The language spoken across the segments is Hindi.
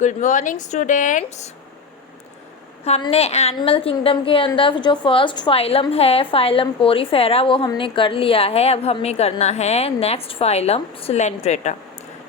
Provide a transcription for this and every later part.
Good morning students. हमने एनिमल किंगडम के अंदर जो फर्स्ट फाइलम है फाइलम पोरीफेरा वो हमने कर लिया है। अब हमें करना है नेक्स्ट फाइलम सिलेंट्रेटा।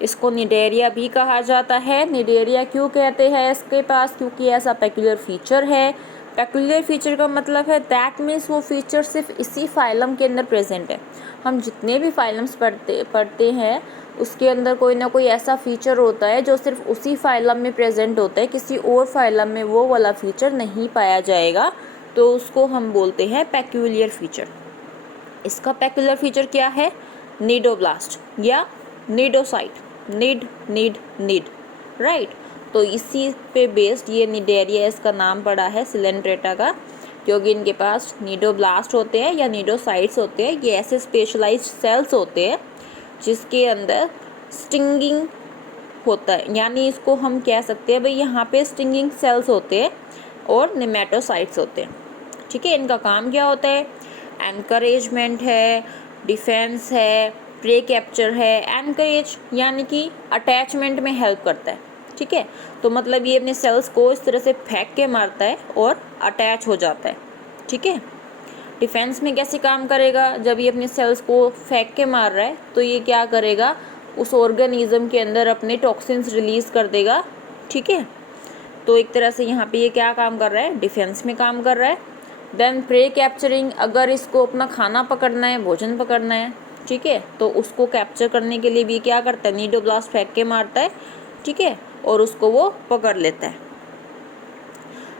इसको निडेरिया भी कहा जाता है। निडेरिया क्यों कहते हैं इसके पास? क्योंकि ऐसा पेक्यूलर फीचर है। पेक्यूलर फीचर का मतलब है दैट मीन्स वो फीचर सिर्फ इसी फाइलम के अंदर प्रेजेंट है। हम जितने भी फाइलम्स पढ़ते हैं उसके अंदर कोई ना कोई ऐसा फीचर होता है जो सिर्फ उसी फाइलम में प्रेजेंट होता है, किसी और फाइलम में वो वाला फीचर नहीं पाया जाएगा, तो उसको हम बोलते हैं पेक्यूलियर फीचर। इसका पेक्यूलर फीचर क्या है? निडोब्लास्ट या निडोसाइट। Need right. तो इसी पे बेस्ड ये निडेरिया इसका नाम पड़ा है सिलेंट्रेटा का, क्योंकि इनके पास निडोब्लास्ट होते हैं या निडोसाइट्स होते हैं। ये ऐसे स्पेशलाइज्ड सेल्स होते हैं जिसके अंदर स्टिंगिंग होता है, यानी इसको हम कह सकते हैं भाई यहाँ पे स्टिंगिंग सेल्स होते हैं और नेमेटोसाइट्स होते हैं। ठीक है, इनका काम क्या होता है? एनकरेजमेंट है, डिफेंस है, प्रे कैप्चर है। एनकरेज यानी कि अटैचमेंट में हेल्प करता है। ठीक है, तो मतलब ये अपने सेल्स को इस तरह से फेंक के मारता है और अटैच हो जाता है। ठीक है, डिफेंस में कैसे काम करेगा? जब ये अपने सेल्स को फेंक के मार रहा है तो ये क्या करेगा? उस ऑर्गेनिज्म के अंदर अपने टॉक्सिन्स रिलीज कर देगा। ठीक है, तो एक तरह से यहाँ पे ये क्या काम कर रहा है? डिफेंस में काम कर रहा है। देन प्रे कैप्चरिंग, अगर इसको अपना खाना पकड़ना है, भोजन पकड़ना है, ठीक है, तो उसको कैप्चर करने के लिए भी क्या करता है? निडोब्लास्ट फेंक के मारता है। ठीक है, और उसको वो पकड़ लेता है।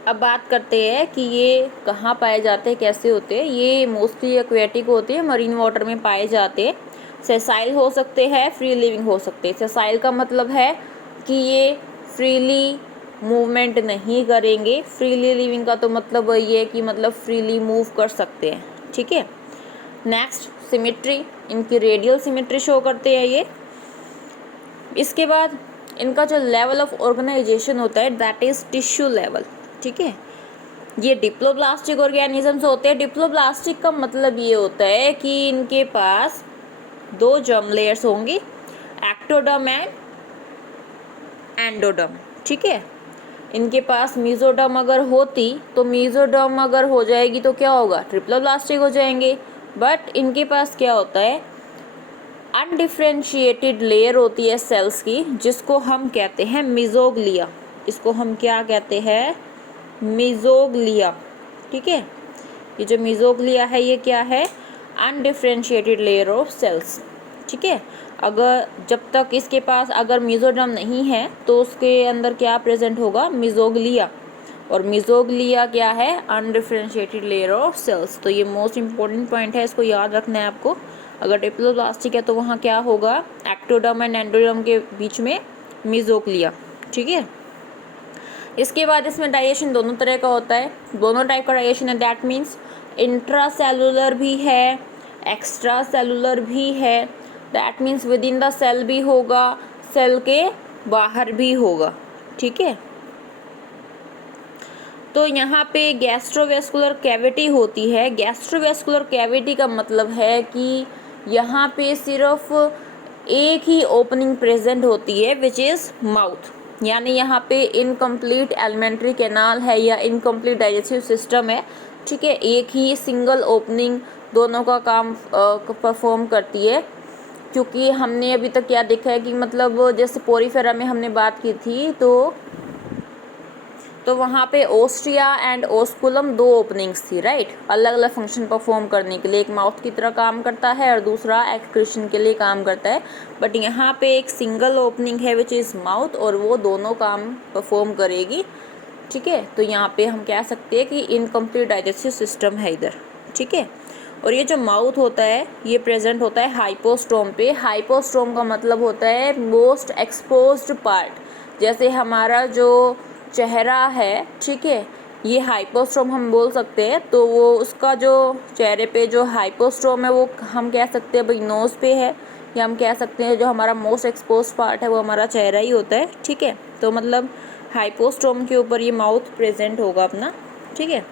अब बात करते हैं कि ये कहाँ पाए जाते हैं, कैसे होते हैं। ये मोस्टली एक्वेटिक होते हैं, मरीन वाटर में पाए जाते हैं। सेसाइल हो सकते हैं, फ्री लिविंग हो सकते हैं। सेसाइल का मतलब है कि ये फ्रीली मूवमेंट नहीं करेंगे। फ्रीली लिविंग का तो मतलब ये है कि मतलब फ्रीली मूव कर सकते हैं। ठीक है, नेक्स्ट सिमेट्री, इनकी रेडियल सिमेट्री शो करते हैं ये। इसके बाद इनका जो लेवल ऑफ ऑर्गेनाइजेशन होता है दैट इज टिश्यू लेवल। ठीक है, ये डिप्लोब्लास्टिक ऑर्गेनिजम्स होते हैं। डिप्लोब्लास्टिक का मतलब ये होता है कि इनके पास दो जर्म लेयर्स होंगी, एक्टोडर्म एंड एंडोडर्म। ठीक है, इनके पास मीजोडर्म अगर होती तो मीजोडर्म अगर हो जाएगी तो क्या होगा? ट्रिप्लोब्लास्टिक हो जाएंगे। बट इनके पास क्या होता है? अनडिफ्रेंशिएटेड लेयर होती है सेल्स की, जिसको हम कहते हैं मिजोग्लिया। इसको हम क्या कहते हैं? मिजोग्लिया। ठीक है, ये जो मिजोग्लिया है ये क्या है? Undifferentiated layer of cells. ठीक है, अगर जब तक इसके पास अगर मिजोडर्म नहीं है तो उसके अंदर क्या प्रेजेंट होगा? मिजोग्लिया। और मिजोग्लिया क्या है? Undifferentiated layer of cells. तो ये मोस्ट इंपॉर्टेंट पॉइंट है, इसको याद रखना है आपको। अगर डिप्लोब्लास्टिक है तो वहाँ क्या होगा? एक्टोडर्म एंड एंडोडर्म के बीच में मिजोग्लिया। ठीक है, इसके बाद इसमें डाइजेशन दोनों तरह का होता है, दोनों टाइप का डाइजेशन है। दैट मीन्स इंट्रा सेलुलर भी है, एक्स्ट्रा सेलुलर भी है। That means within the cell भी होगा, सेल के बाहर भी होगा। ठीक है, तो यहाँ पे गैस्ट्रोवेस्कुलर कैविटी होती है। गैस्ट्रोवेस्कुलर कैविटी का मतलब है कि यहाँ पे सिर्फ एक ही ओपनिंग प्रेजेंट होती है विच इज़ माउथ, यानी यहाँ पे इनकम्प्लीट एलिमेंट्री कैनाल है या इनकम्प्लीट डाइजेस्टिव सिस्टम है। ठीक है, एक ही सिंगल ओपनिंग दोनों का काम परफॉर्म करती है। क्योंकि हमने अभी तक क्या देखा है कि मतलब जैसे पोरीफेरा में हमने बात की थी तो वहाँ पे ओस्ट्रिया एंड ओस्कुलम दो ओपनिंग्स थी, राइट, अलग अलग फंक्शन परफॉर्म करने के लिए। एक माउथ की तरह काम करता है और दूसरा एक्सक्रीशन के लिए काम करता है। बट यहाँ पे एक सिंगल ओपनिंग है विच इज़ माउथ, और वो दोनों काम परफॉर्म करेगी। ठीक है, तो यहाँ पे हम कह सकते हैं कि इनकम्प्लीट डाइजेस्टिव सिस्टम है इधर। ठीक है, और ये जो माउथ होता है ये प्रेजेंट होता है हाइपोस्टोम पे। हाइपोस्टोम का मतलब होता है मोस्ट एक्सपोज्ड पार्ट। जैसे हमारा जो चेहरा है, ठीक है, ये हाइपोस्ट्रोम हम बोल सकते हैं। तो वो उसका जो चेहरे पे जो हाइपोस्ट्रोम है वो हम कह सकते हैं भाई नोज़ पे है, या हम कह सकते हैं जो हमारा मोस्ट एक्सपोज पार्ट है वो हमारा चेहरा ही होता है। ठीक है, तो मतलब हाइपोस्ट्रोम के ऊपर ये माउथ प्रेजेंट होगा अपना। ठीक है,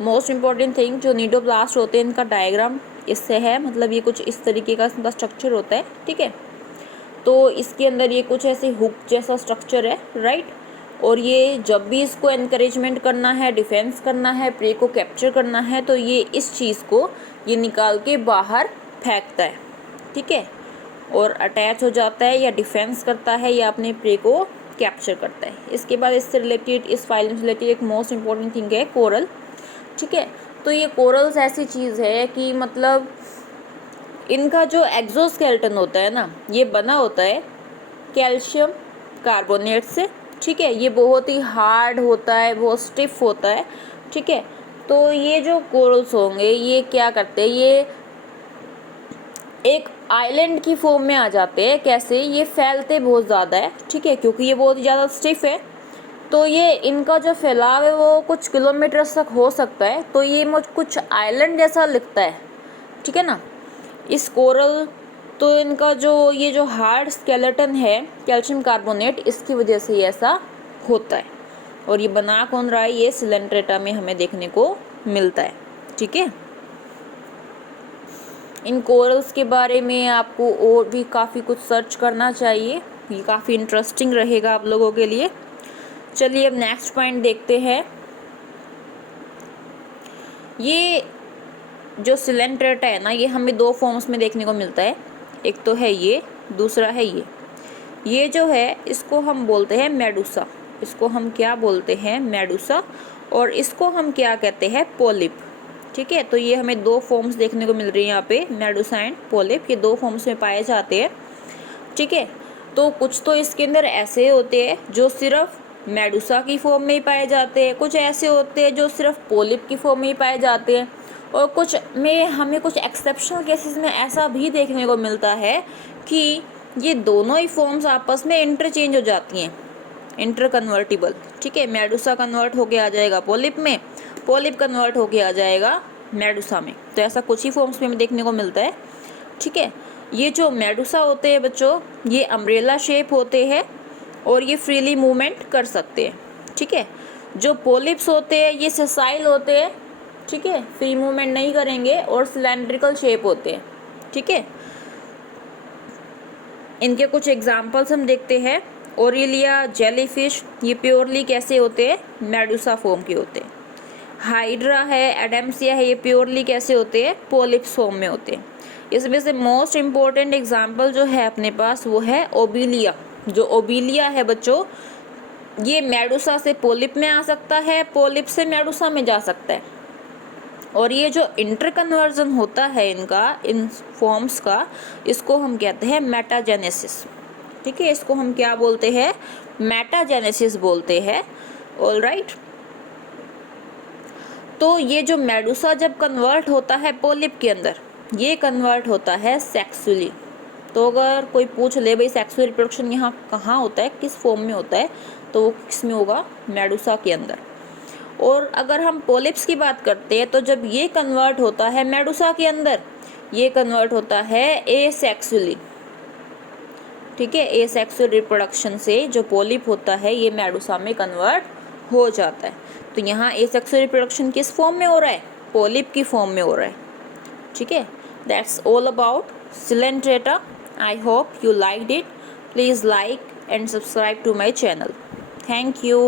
मोस्ट इम्पॉर्टेंट थिंग जो निडोब्लास्ट होते हैं इनका डायग्राम इससे है, मतलब ये कुछ इस तरीके का इनका स्ट्रक्चर होता है। ठीक है, तो इसके अंदर ये कुछ ऐसे हुक जैसा स्ट्रक्चर है, राइट। और ये जब भी इसको एनकरेजमेंट करना है, डिफेंस करना है, प्रे को कैप्चर करना है, तो ये इस चीज़ को ये निकाल के बाहर फेंकता है, ठीक है, और अटैच हो जाता है या डिफेंस करता है या अपने प्रे को कैप्चर करता है। इसके बाद इससे रिलेटेड, इस फाइलम से रिलेटेड एक मोस्ट इम्पॉर्टेंट थिंग है कोरल, ठीक है। तो ये कोरल्स ऐसी चीज़ है कि मतलब इनका जो एक्सोस्केलेटन होता है ना, ये बना होता है कैल्शियम कार्बोनेट से, ठीक है। ये बहुत ही हार्ड होता है, बहुत स्टिफ होता है, ठीक है। तो ये जो कोरल्स होंगे ये क्या करते हैं, ये एक आइलैंड की फॉर्म में आ जाते हैं। कैसे? ये फैलते बहुत ज़्यादा है, ठीक है, क्योंकि ये बहुत ज़्यादा स्टिफ है। तो ये इनका जो फैलाव है वो कुछ किलोमीटर तक हो सकता है। तो ये मुझ कुछ आइलैंड जैसा लिखता है, ठीक है ना, इस कोरल। तो इनका जो ये जो हार्ड स्केलेटन है कैल्शियम कार्बोनेट, इसकी वजह से ये ऐसा होता है। और ये बना कौन रहा है? ये सिलेंट्रेटा में हमें देखने को मिलता है, ठीक है। इन कोरल्स के बारे में आपको और भी काफ़ी कुछ सर्च करना चाहिए, ये काफ़ी इंटरेस्टिंग रहेगा आप लोगों के लिए। चलिए अब नेक्स्ट पॉइंट देखते हैं। ये जो सिलेंट्रेटा है ना, ये हमें दो फॉर्म्स में देखने को मिलता है। एक तो है ये, दूसरा है ये जो है इसको हम बोलते हैं मेडुसा। इसको हम क्या बोलते हैं? मेडुसा। और इसको हम क्या कहते हैं? पोलिप, ठीक है। तो ये हमें दो फॉर्म्स देखने को मिल रही है यहाँ पे, मेडुसा एंड पोलिप। ये दो फॉर्म्स में पाए जाते हैं, ठीक है। तो कुछ तो इसके अंदर ऐसे होते हैं जो सिर्फ मेडुसा की फॉर्म में ही पाए जाते हैं, कुछ ऐसे होते हैं जो सिर्फ पोलिप की फॉर्म में ही पाए जाते हैं, और कुछ में हमें कुछ एक्सेप्शनल केसेस में ऐसा भी देखने को मिलता है कि ये दोनों ही फॉर्म्स आपस में इंटरचेंज हो जाती हैं, इंटर कन्वर्टिबल, ठीक है। मेडुसा कन्वर्ट होके आ जाएगा पोलिप में, पोलिप कन्वर्ट होके आ जाएगा मेडुसा में। तो ऐसा कुछ ही फॉर्म्स में देखने को मिलता है, ठीक है। ये जो मेडुसा होते हैं बच्चों, ये अम्ब्रेला शेप होते हैं और ये फ्रीली मूवमेंट कर सकते हैं, ठीक है। जो पोलिप्स होते हैं ये सेसाइल होते हैं, ठीक है, फ्री मूवमेंट नहीं करेंगे और सिलेंड्रिकल शेप होते हैं, ठीक है। इनके कुछ एग्जाम्पल्स हम देखते हैं। ओरिलिया, जेलीफिश, ये प्योरली कैसे होते हैं? मेडुसा फॉर्म के होते हैं। हाइड्रा है, एडम्सिया है, ये प्योरली कैसे होते हैं? पोलिप्स फॉर्म में होते हैं। इसमें से मोस्ट इम्पोर्टेंट एग्जाम्पल जो है अपने पास वो है ओबिलिया। जो ओबिलिया है बच्चों, ये मेडुसा से पोलिप में आ सकता है, पोलिप से मेडुसा में जा सकता है। और ये जो इंटर कन्वर्जन होता है इनका, इन फॉर्म्स का, इसको हम कहते हैं मेटाजेनेसिस, ठीक है। इसको हम क्या बोलते हैं? मेटाजेनेसिस बोलते हैं, ऑलराइट। तो ये जो मेडुसा जब कन्वर्ट होता है पोलिप के अंदर, ये कन्वर्ट होता है सेक्सुअली। तो अगर कोई पूछ ले भाई सेक्सुअल रिप्रोडक्शन यहाँ कहाँ होता है, किस फॉर्म में होता है, तो वो किस में होगा? मेडुसा के अंदर। और अगर हम पोलिप्स की बात करते हैं तो जब ये कन्वर्ट होता है मेडुसा के अंदर, ये कन्वर्ट होता है एसेक्सुअली, ठीक है। एसेक्सुअल रिप्रोडक्शन से जो पोलिप होता है ये मेडुसा में कन्वर्ट हो जाता है। तो यहाँ एसेक्सुअल रिप्रोडक्शन किस फॉर्म में हो रहा है? पोलिप की फॉर्म में हो रहा है, ठीक है। That's all about Coelenterata. I hope you liked it. Please like and subscribe to my channel. Thank you.